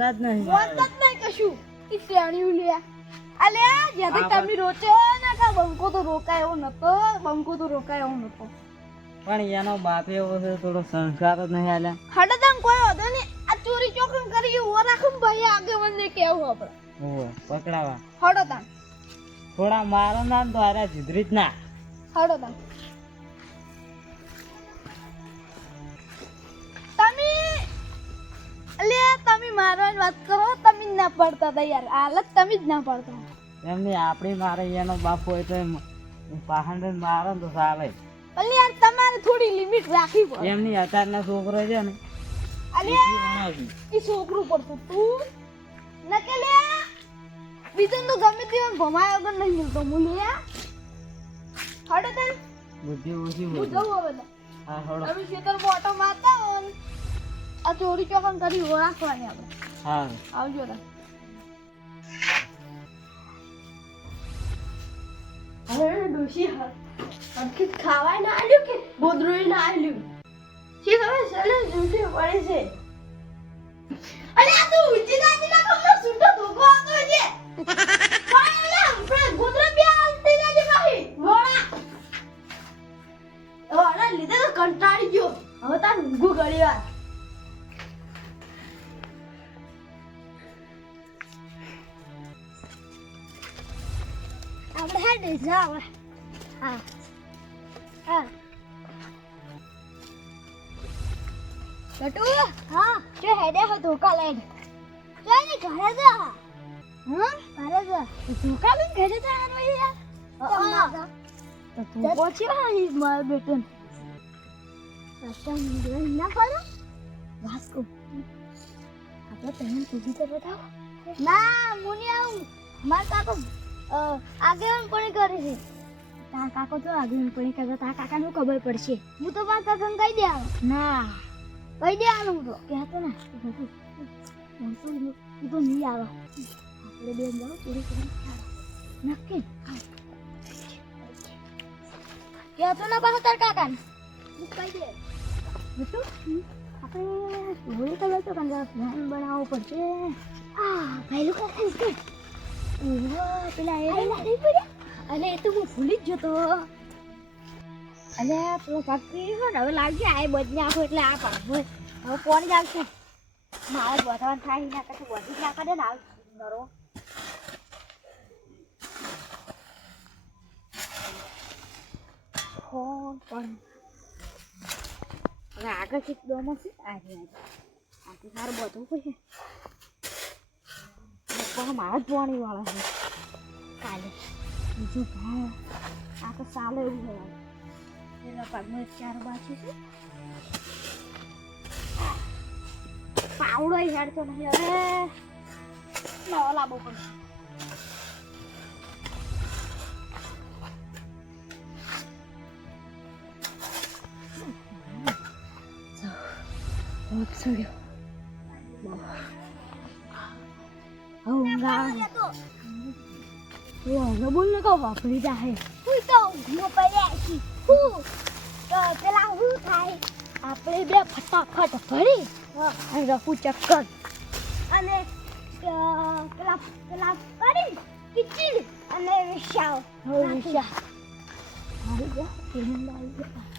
મોનતા જ નહીં કશું ઈ શેણ્યું લે અલે જેથી તમે રોચો ને કા બંકો તો રોકાયો નતો પણ એનો બાપ એવો છે થોડો સંસ્કાર જ નહીં આલ્યા હડદમ કોઈ હોતો ને આ ચોરી ચોકન કરી ઓ રાખું ભાઈ આગે મને કેવું આપણે ઓહો પકડાવા હડદમ થોડા મારો નામ તો આરે જીધરી જ ના હડદમ તમે મારવાની વાત કરો તમે જ ના પડતા હતા યાર હાલત તમે જ ના પડતા એમની આપણી મારે એનો બાપ હોય તો પહાડ મારો તો ચાલે અલે યાર તમારે થોડી લિમિટ રાખવી પડે એમની અત્યારના છોકરો છે ને અલે ઈ છોકરું પડતું તું નકે લે બીજું તો ગમે તેમ ભમાય વગર નહીં મળતો મુલિયા હડે તને બુદ્ધિ ઓછી હું હોય જવું હવે તો હા હળો તમે ખેતર મોટો મારતા હો ને આ ચોરી ચોકન કરી રાખવાની આપણે હા આવજો તા હવે ડોશી હરખી ખાવાય ના આલ્યું કે બોદરોય ના આલ્યું છે હવે સલે જુઠી પડે છે અરે આ તો ઉજી દાદી ના કમનો સુટો ધોકો આવતો છે પાલે આપણે બોદરો બે આલતી જાજે ભાઈ વોડા લીધે તો કંટાળી ગયો હવે તાર ઊંઘું ઘડી વાર આપણે હેડે જાવ હા હા બટુ હા જો હેડે હો ધોકા લઈને ચાલ ને ઘરે જા હા ઘરે જા ધોકા લઈને ઘરે જા ને યાર તો તું પહોંચ્યો હા માર બેટો રસ્તા ના પડો વાસ્કો આપણે તને પૂછી તો બતાવો ના મુની આવું માર કાકો આગેવાન કોણ કરે છે તાર કાકો તો આગેવાન કોણ કરે તાર કાકાનું ખબર પડશે હું તો મારા કાકાને કહી દે આવ ના કહી દે આવ હું તો કહેતો ને હું તો નહીં આવે આપણે બેન જાવ ચોરી કરી નક્કી કહેતો ના પાછો તાર કાકાને હું કહી દે બેટું આપણે ચોરી કરવા તો કંઈ પ્લાન બનાવવો પડશે પહેલું કાકા છે પેલા એ નહીં પડ્યા અલે એ તો હું ભૂલી જ જતો અલે પેલો ફેક્ટરી છે ને હવે લાગી આ બદલી આખો એટલે આ પાડો હવે કોણ જ આવશે મારે બધાને થાય ના કરતા બધી જ નાખા દે ને આવ નરો પણ હવે આગળ શીખ દોમાં છે આજે સારું બધું પડશે મારા જ પાણી વાળા છે કાલે બીજું આ તો ચાલે એવું છે એના પગમાં 4 બાકી છે પાવડો હેડ તો નહીં હવે નવો લાવવો પડશે સડ્યો બોલ ને કહો વાપરી જાય હું તો ઊંઘમાં પડ્યા છી હું તો પેલા શું થાય આપણે બે ફટાફટ ભરી અને રફુ ચક્કર અને પેલા પેલા કરી કિચડ અને વિશાવ વિશાવ આવી ગયા પેલું આવી ગયા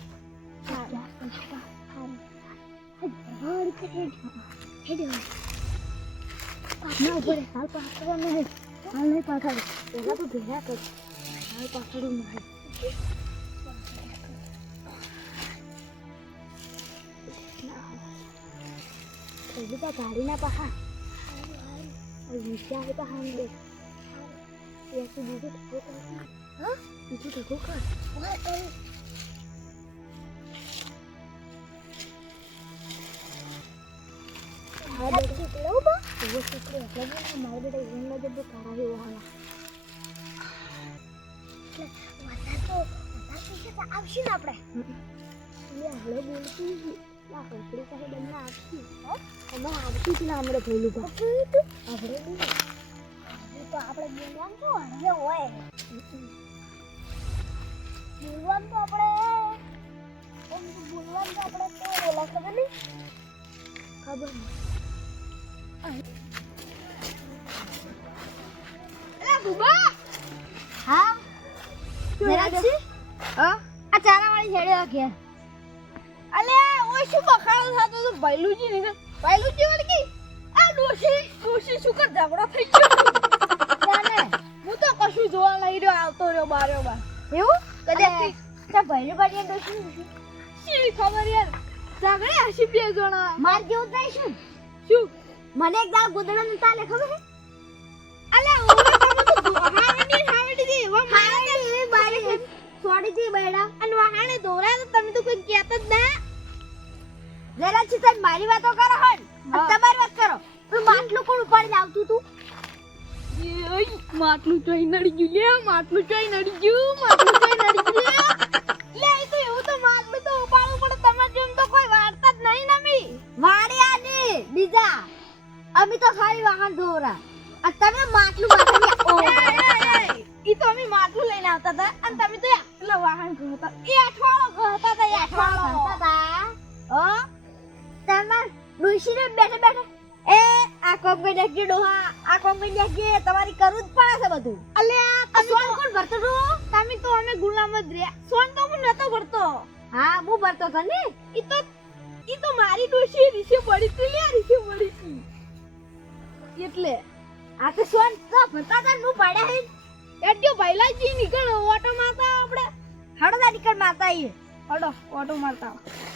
ના પડે હાલ પાછળ નહીં હાલ નહીં પાછળ પેલા તો ભેગા કર હાલ પાછળ નહીં પેલી ગાડીના પહા વિચાર પહા દે બીજું ઢગો કર હા બીજું ઢગો કર મારે બેટા એમના જબ તારા હે વાળા આવશે ને આપણે હળો બોલતી ના કપડે પાસે બંને આપશી અમે આવતી જ ના હમણાં થયેલું આપણે તો આપણે બોલવાનું તો હવે હોય બોલવાનું તો આપણે બોલા ખબર નહીં હા જરાક્ષી હા આ ચારાવાળી છેડ્યો કે અલે ઓય શું બખાડો થાતો તો ભૈલુજી ને ભૈલુજી વળકી આ ડોશી શું કર ઝઘડો થઈ ગયો જાને હું તો કશું જોવા નહીં રહ્યો આવતો રહ્યો બાર્યો બા એવું કદાચ તો ભૈલું બાજી ડોશી શી ખબર યાર ઝઘડે હસી બે જણા માર જેવું થાય શું મને એક દાળ ગોદડા ન તાલે ખબર હે અલે ઓરે તમે તો હાવડી દી વો મારે બારી છોડી દી બેડા અને વાહાણે દોરા તો તમે તો કોઈ કહેત જ ના જરા છે તને મારી વાતો કરો હન તમારી વાત કરો તું માટલું કોણ ઉપાડી લાવતું તું એય માટલું ચોઈ નડી ગયું લે માટલું ચોઈ નડી ગયું લે તો એવું તો માટલું તો ઉપાડવું પડે તમાર જેમ તો કોઈ વાર્તા જ નહીં નમી વાડ્યા ને બીજા અમે તો ખાલી વાહન દોરા અને તમે માટલું બાંધી ઈ તો અમે માટલું લઈને આવતા હતા અને તમે તો પેલા વાહન ગહતા એ અઠવાળો ગહતા હતા એ અઠવાળો ગહતા હતા તમાર ડોશીને બેઠે બેઠે એ આ કોમ કરી નાખજે ડોહા આ કોમ કરી નાખજે તમારી કરવું જ પડે છે બધું અલે આ સોન કોણ ભરતો તો તમે તો અમે ગુલામ જ રહ્યા સોન તો હું નતો ભરતો હા હું ભરતો તો ને ઈ તો મારી ડોશી રીસે પડી તી લે રીસે પડી તી એટલે આ તો સોન તો ભરતા તા હું પાડ્યા હે એડ્યો ભાઈલાજી નીકળ ઓટો મારતા આપણે હડો નીકળ મારતા ઈ હડો ઓટો મારતા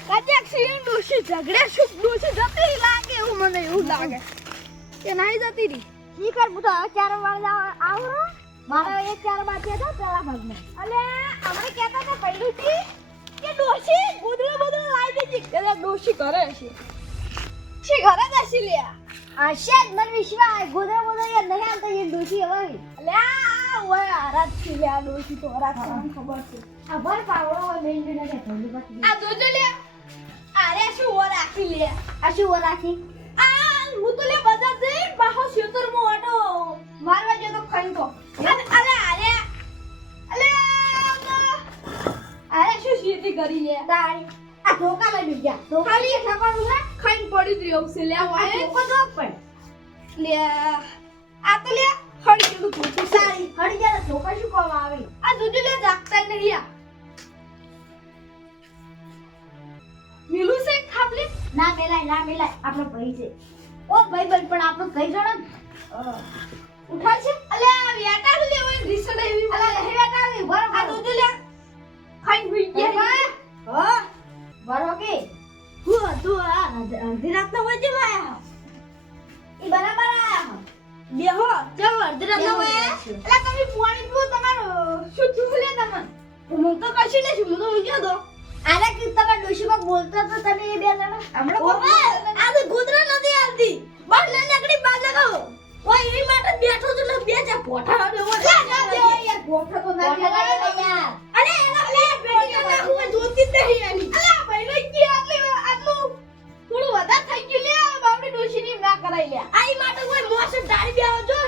કદાચ સીન ડોશી ઝઘડે શું ડોશી જતી લાગે એવું મને એવું લાગે કે નહીં જતી રી ઈ કર હું તો ચાર વાર આવું રો મારા એક ચાર બાકી હતા પેલા ભાગમાં અલે આપણે કહેતા હતા પહેલુંથી કે ડોશી ગોદડા બોદડા લાવી દેજી કદાચ ડોશી કરે છે શી ઘરે જશી લે આશા જ મન વિશ્વાસ ગોદડા બોદડા યાર નહીં આવતા એ ડોશી હવે અલે આ ઓય આરાત થી લે આ ડોશી તો આરાત મને ખબર છે આ ભર પાવડો હોય મેન ને કે થોડી બાકી આ જોજો લે આરે શું ઓર રાખી લે આ શું ઓર રાખી આ હું તો લે બજાર જઈ બાહો શેતર મો ઓટો મારવા જો તો ખાઈ તો અરે અરે શું શીતી કરી લે તારી આ ધોકા લઈ બીજા ધોકા લે ખબર હે ખાઈ પડી જ રહ્યો છે લે આ ધોકો દો પણ લે આ તો લે હડી ગયું ધોકો સારી હડી જા ધોકા શું કોમ આવે આ જોજો લે જાગતા નહીં આ મિલુ સે ખાબલે ના મેલાય આપણો ભાઈ છે ઓ ભાઈ પણ આપણો ભાઈ જોડે ઉઠાય છે અલે આ વેટા લે ઓય રીસડ એવી અલે હે વેટા લે બરો આ દોજો લે ખાઈ હોઈ ગયા હો બરો કે હું તો આ અડધી રાત નો વજે આયા ઈ બરાબર આયા બેહો ચાલો અડધી રાત નો આયા એટલે તમે પાણી પીવો તમારો શું થયું લે તમને હું તો કશી ને છું હું તો ઉજ્યો દો આને કે તમે ડોશીમાં બોલતો તો તમે એ બે જણા હમણાં આ તો ગોદરા નથી આવતી બસ લે લકડી બાદ લગાવો ઓય એની માટે બેઠો તો ને બે જા પોઠા આવે ઓય ના દે યાર પોઠા તો ના દે યાર અરે એના લે બેટી ના હું જોતી જ નહીં આની અલા ભાઈ લઈ ગયા આટલું થોડું વધારે થઈ ગયું લે બાપડી ડોશીની ના કરાઈ લે આઈ માટે કોઈ મોસમ ડાળી બે આવજો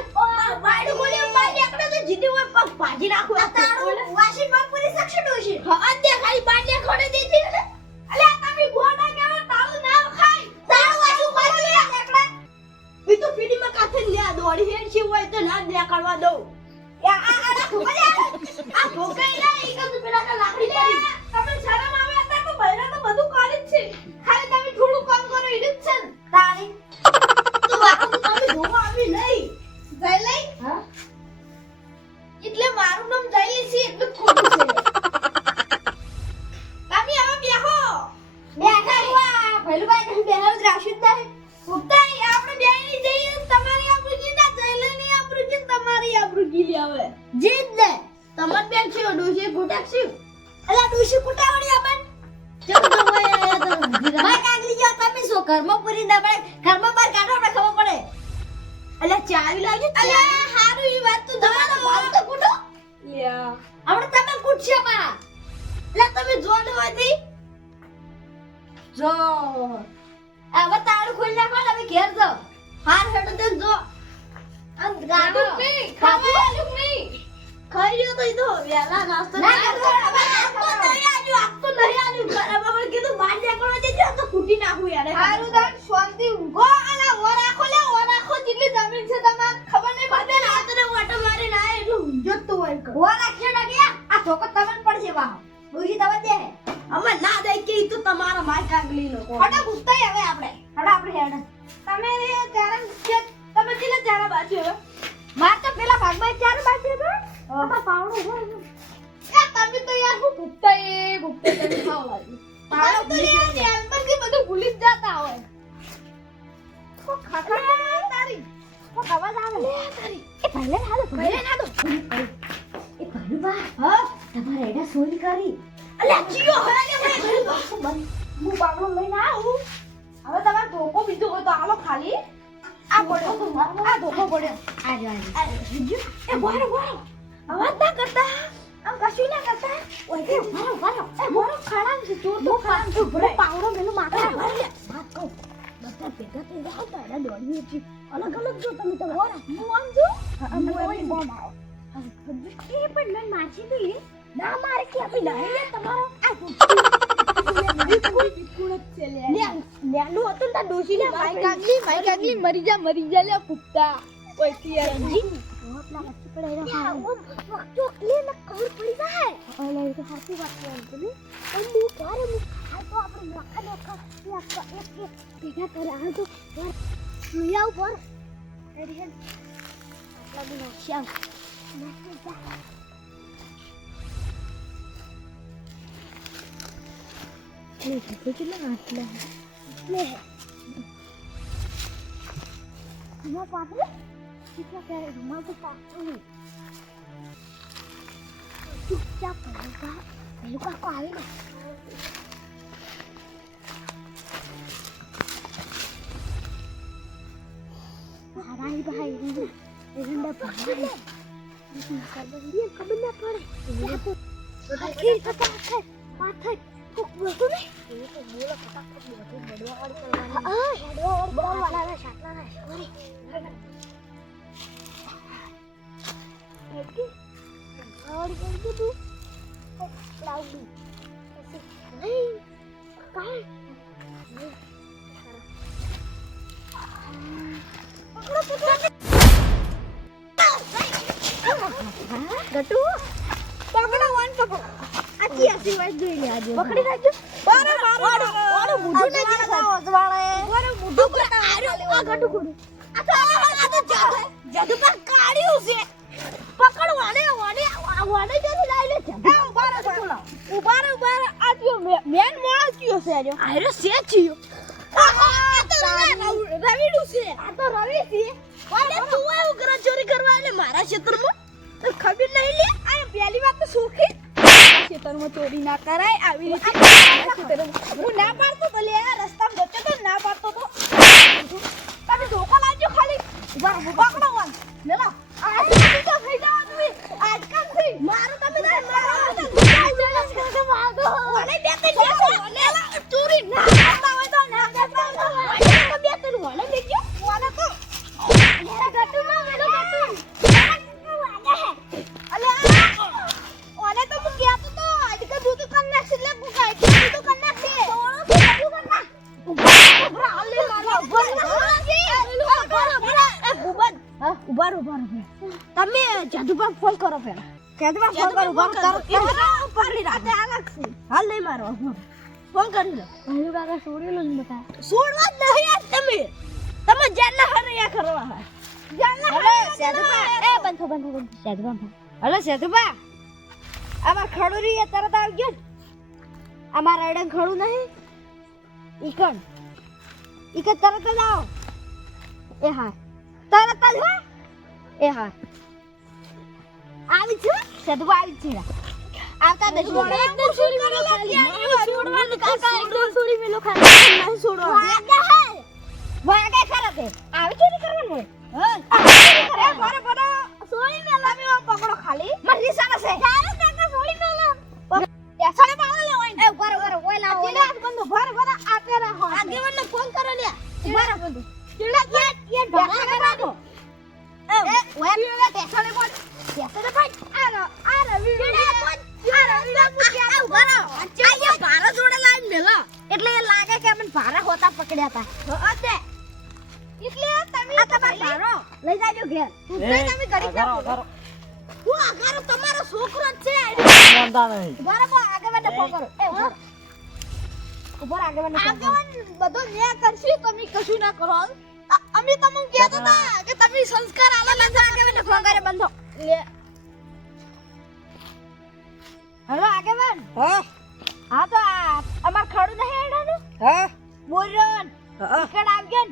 બાયડું બોલ્યો બાય એકડે તો જીતી હોય પગ ભાજી નાખો આ તારું વાશી પગ પૂરી શકશે ડોશી હા અદ્યા ખાલી બાજે ખોડે દેતી ને અલે તમે ગોડા કેવો તાળું ના ખાઈ તાળું વાશું મારી લે એકડા ઈ તો પીડીમાં કાથે લે દોડી હેડ છે હોય તો ના દેખાડવા દઉં યા આ ઠોકાઈ લે ઈ તો પેલા ના લાકડી પડી તમે શરમ આવે હતા તો બૈરા તો બધું કરી જ છે ખાલી તમે થોડું કામ કરો ઈ જ છે તારી તો વાકો તમે જોવા આવી નહીં જઈ લઈ હા એટલે મારું નામ જઈ છે એટલું ખોટું છે તમે હવે બેહો બેઠા હુઆ ભલુભાઈ તમે બેહો જ રાશિદ દે ઉતાઈ આપણે બેહી જઈએ તમારી આબરૂજી ના જઈ લઈ આબરૂજી તમારી આબરૂજી લે હવે જીત દે તમાર બેન છે ડોશી કુટાક છે અલા ડોશી કુટાવડી આપણ ચમ તો હોય તો ભાઈ કાગલી જો તમે સો ઘરમાં પૂરી દબડે ઘરમાં બાર કાઢો આપણે ખબર પડે અલા ચાવી લાવજો અલા હારું ઈ વાત તો તમારો વાત તો કુટો લ્યા આપણે તમે કુટશે પા લા તમે જો લે હોતી જો હવે તાળું ખોલી નાખો તમે ઘેર જાઓ હાર હેડો તે જો અંત ગાડો ખાવાનું નહીં ખાઈ લ્યો તો ઈ તો વેલા નાસ્તો ના કરો તો નહીં આજો બરાબર કીધું બાર દેખવા દેજો તો કુટી નાખું યાર હારું દાન શાંતિ ઊંઘો અલા ઓરાખો જેટલી જમીન છે તમાર ખબર નહીં પડે ને આતરે ઓટો મારી ના એટલું ઊંઘો તો હોય ઉભો રાખજો ડગિયા આ ધોકો તમને પડશે વાહ ડોશી તમે દે અમે ના દઈ કે ઈ તો તમારા માય કાગલી નો હડો ગુસ્સાઈ હવે આપણે હેડ તમે ત્યારે તમે કેટલા ત્યારે બાજુ હવે માર તો પેલા ભાગમાં ચાર બાકી હતો આમાં પાવડો હોય એ તમે તો યાર હું ગુપ્તા તમે ખાવ લાગી પાવડો તો યાર અંદર થી બધું ભૂલી જ જાતા હોય ખાખા તારી અવાજ આવે તારી એ પહેલે ના દો ભલે ના દો એ ભલું બા હા તમારે એડા સોલી કરી અલ્યા જીઓ હોય ને ભાઈ હું પાવડો લઈને આવું હવે તમારે ધોકો બીજો હોય તો આલો ખાલી આ પડ્યો આ ધોકો પડ્યો આજો એ બોરો અવાજ ના કરતા આમ કશું ના કરતા ઓય વારો એ બોરો ખાડા છે ચોર તો ખાડા છે હું પાવડો મેલું માથા ભલે વાત કહું બધા ભેગા થઈ જાઓ તો એડા દોડી છે અલગ અલગ જો તમે તો બોરા હું આમ જો અમે કોઈ બોમ્બ આવો એ પણ મેં માછી તો એ ના મારે કે આપી નહીં લે તમારો આ બિલકુલ બિલકુલ છે લે લેનું હતું તા ડોસી ને માઈ કાગલી મરી જા લે કુત્તા ઓય તિયાર ઓટલા મસ્તી પડાઈ રહ્યા ઓ વખતો લે ને ખબર પડી જાય ઓલે તો હાથી વાત કરે તમે અંબુ પારે મુ આ તો આપણે નખા એક ભેગા કરે આ તો સુયા ઉપર રેડી હે આટલા દિનો શ્યામ લે તો ચલા આટલા લે માં પાટલે कितना प्यारे रुमाल तो पास नहीं चुपचाप लुका को आवे ना हराई भाई एजेंडा भाई ये कब ना पड़े ये तो आखिर फटाफट पाथर कुक बोलतो ने ये तो बोला फटाफट बोलतो हेडवा और चलवाना हां हेडवा और बॉल वाला ना शाटला ना सॉरी और कर दो क्लाउडी ऐसे नहीं काय गटू પકડો વન પકડો આજી આસી વાત જોઈ લે આજે પકડી રાખજો વાળો મુઢું ને વાળો મુઢું કરતા આ ગટુ કોડ આ તો જાદુ પર કાઢ્યું છે પકડ વાને જરી લાઈ લે છે ઉબાર આ જો મેન મોળો કયો છે આજો આયરો સે ચિયો આ તો રવિડુ છે આ તો રવિ છે વાને તું એવું કરે ચોરી કરવા એટલે મારા ક્ષેત્રમાં તો ખબર નહીં લે આ પહેલી વાત તો સુખી ક્ષેત્રમાં ચોરી ના કરાય આવી રીતે હું ના પાડતો તો લે આ રસ્તામાં જતો તો ના પાડતો તો તમે ધોકો લાવજો ખાલી પકડો વાન લેલો આજ તો થઈ જાવ તમે આજ કામ થઈ મારો તમે ના મારો મને બે તે લેલો ચોરી ના કરતા હોય તો ના કરતા હોય બે તે વાલે દેજો વાલે તો યાર ગટુ ના મેલો ગટુ અલે ઓને તો હું કહેતો તો આજ કે દૂધ કન નાખ લે ગુકાય કે દૂધ કન નાખ દે થોડો સે દૂધ કન નાખ ઉભા અલે મારો ઉભા તમે જાદુબા ફોન કરો પેલા જાદુબા ફોન કરો ઉભા પકડી રાખે હાલ નહીં મારો ફોન કરી લો ભલું કાકા છોડેલો જ બતા છોડવા જ નહીં આજ તમે જાનના હરયા કરવા જાનના સેદુબા એ બંધો સેદુબા હલો સેતુબા અમાર ખડુરી તરત આવી ગયો અમાર અડન ખડું નહીં ઈકણ તરત જ આવો એ હા તરત જ હો એ હા આવી છે સેતુબા આવી છે આવતા દે એકદમ છોડી મેલો છોડવાનું કાકા એકદમ છોડી મેલો ખાલી નહીં છોડવા વાગે ખરા તે આવી ચોરી કરવાનું હા બરાબર સોળી મેલા મે પકડો ખાલી મરજી સારા છે ચાલો કાકા સોળી મેલા એસાને પાડો લે ઓય એ બરાબર ઓય લાવ ઓય આ બંદો બરાબર આતે રહો આગેવનને ફોન કરો લે બરાબર કેડા એ ઢાકા રાખો એ ઓય પીવા ટેસાને બોલ ટેસાને ભાઈ આ રવિ પૂછ્યા બરાબર આ ભારા જોડે લાઈન મેલા એટલે એ લાગે કે અમને ભારા હોતા પકડ્યા હતા અતે એટલે તમે આ તમાર ભારો લઈ જાજો ઘેર તું તમે કરી નાખો હું આગારો તમારો છોકરો જ છે માનતા નહીં. બરાબર આગેવાનને પકડો એ ઉભો રહો. ઉભો રહો, આગેવાનને પકડો. આગેવાન બધો ન્યાય કરશે તમે કશું ના કરો અમે તમને કહેતા હતા કે તમે સંસ્કાર આલો ના આગેવાનને પકડે બંધો લે હેલો આગેવાન હા હા તો અમાર ખડું નહીં હેડાનું હા બોરન હા કણ આવગન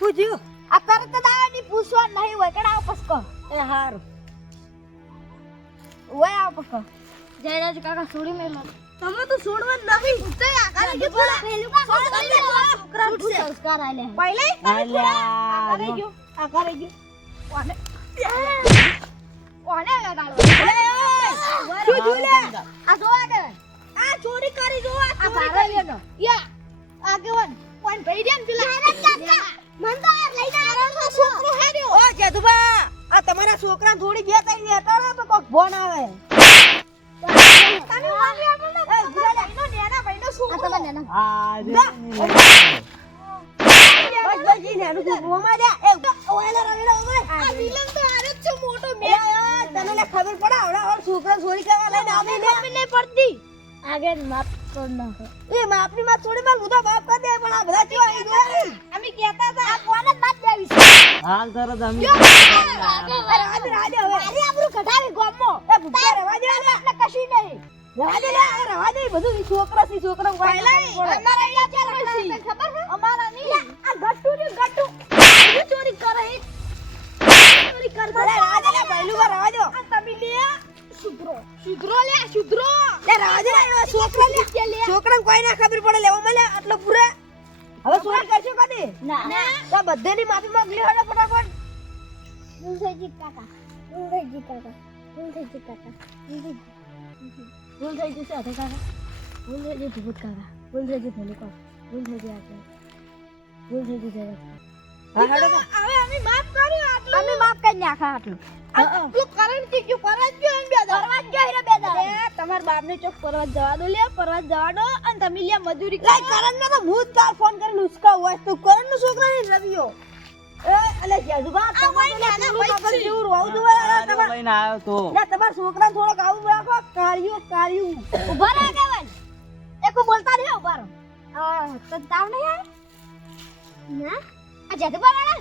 પૂછ્યું આ તરત દાવાની પૂછવા નહીં હોય કણ આવ પસકો એ હારું ઓય આવ પસકો જયરાજ કાકા છોડી મેલો તમે તો છોડવા નહીં તે આગારે કે બોલા પેલું કા છોકરા સંસ્કાર આલે પહેલે અલ્યા, આગારે જો. ગયો આગારે ગયો કોને કોને લગાડો શું જોલે આ જો આગેવાન આ ચોરી કરી જો આ આ ચોરી ભાગો કરી લેનો યા આગેવાન કોણ ભઈ દેમ પેલા મન તો યાર લઈને આવ્યો છોકરો હાર્યો ઓ જેદુબા આ તમારા છોકરા થોડી બે ત્રણ લેટાડો તો કોક ફોન આવે તમે વાલી આપો ને એ ભાઈનો નેના ભાઈનો આ છોકરો તમે નેના આ જે બસ બસ ઈ નેનું છોકરો માં લે એ ઓયલા રવિડા ઓય આ વિલન તો આરે જ છે મોટો મે તને લે ખબર પડે આવડા ઓર છોકરા ચોરી કરવા લઈને આવે ને ખબર નહીં પડતી આગળ માફ કર નાખો એ માપની માં થોડી માં મુદા બાપ કરી દે પણ આ બધા કેવા આવી ગયા અમે કહેતા હતા આ કોને બાત દેવી છે હાલ તરત અમે રાજ રાજ હવે અરે આપણું કઢાવી ગોમો એ ભૂખા રવા દે એટલે કશી નહીં રવા દે લે રવા દે બધું ઈ છોકરા સી છોકરા પહેલા અમારા અહીંયા ચાર હોય ખબર છે અમારા નહીં આ ગટ્ટુ ને ગટ્ટુ એ ચોરી કરે હે ચોરી કરતા રવા દે લે પહેલું માં રવા દો આ તમે લે સુધરો સુધરો લે સુધરો લે રવા દે લે છોકરા લે છોકરાને કોઈ ના ખબર પડે લેવા મળે આટલો પૂરે હવે ચોરી કરશો કદી ના તો બધાની માફી માંગ લે હડો ફટાફટ ભૂલજી કાકા ભૂલજી કાકા ભૂલજી કાકા ભૂલ થઈ જશે અધે કાકા ભૂલ થઈ જશે ભૂત કાકા ભૂલ થઈ જશે ભલે કાકા ભૂલ થઈ જશે આપણે ભૂલ થઈ જશે હા હડો હવે અમે માફ કર્યો આટલું અમે માફ કરી નાખા આટલું આટલું કરણ થી ક્યું પરવાજ ગયો એમ બે પરવાજ ગયો હીરો બે દાડા તમાર બાપ ને ચોક પરવાજ જવા દો લે પરવાજ જવા દો અને તમે લે મજૂરી લે કરણ ને તો ભૂત કાલ ફોન કરીને ઉસકા હોય તો કરણ નો છોકરા ને રવિયો એ અલે જાદુબા તમારે નાના પૈસા જેવું રોવું જોઈએ તમાર લઈને આવ્યો તો લે તમાર છોકરા થોડો કાબુ રાખો કાર્યું ઉભા રહો આગેવાન એકો બોલતા રહો ઉભા રહો તન તાવ નહીં આવે ના આ જદબા વાળા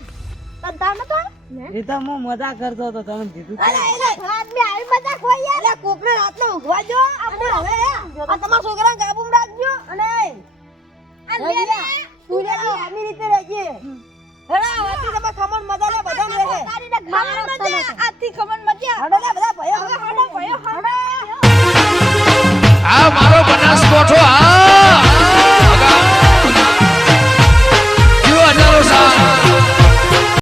તન તાવ નતો ના એ તો હું મજા કરતો હતો તમે કીધું તો. અલે એને રાત મે આવી મજા ખોઈ યાર અલે કોકને રાતનો ઉગવા જો આપણે હવે આ તમાર છોકરાને કાબુમાં રાખજો અને આ લે તું લે આમી રીતે રહેજે હેડા આથી તમાર ખમણ મજા લે બધા રહે ખમણ મજા આથી ખમણ મજા હડો લે બધા ભયો હડો ભયો હડો આ મારો બનાસકોઠો આ